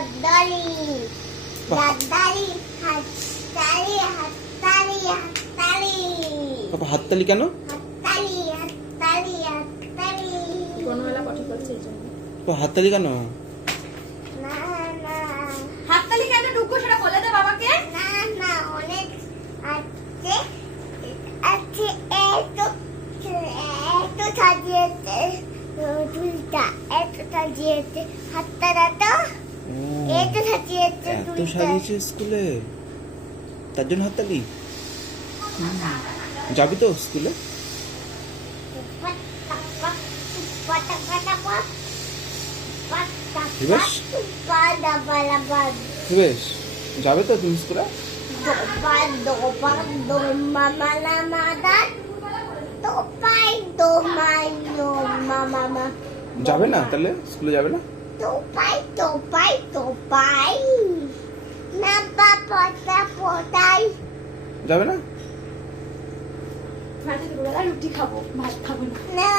দাদারি দাদারি হাততালি হাততালি হাততালি বাবা হাততালি কেন? হাততালি হাততালি হাততালি কোনবেলা পটি করছে এই জন্য। তো হাততালি কেন? না না হাততালি কেন ঢুকো সেটা বলে দে বাবাকে। না না অনেক আছে আছে এতো এতো সাজিয়েছে দুলটা এতো সাজিয়েছে হাতটা তো ও, এতো সাজিয়েছে এত দুলটা সাজিয়েছে স্কুলে, তার জন্য হাততালি। যাবি তো স্কুলে? হিমেশ? বেশ, যাবে তো তুমি স্কুলে? যাবে না তাহলে, স্কুলে যাবে না? যাবে না? রাতে দুপুরবেলা রুটি খাবো, ভাত খাবো না। না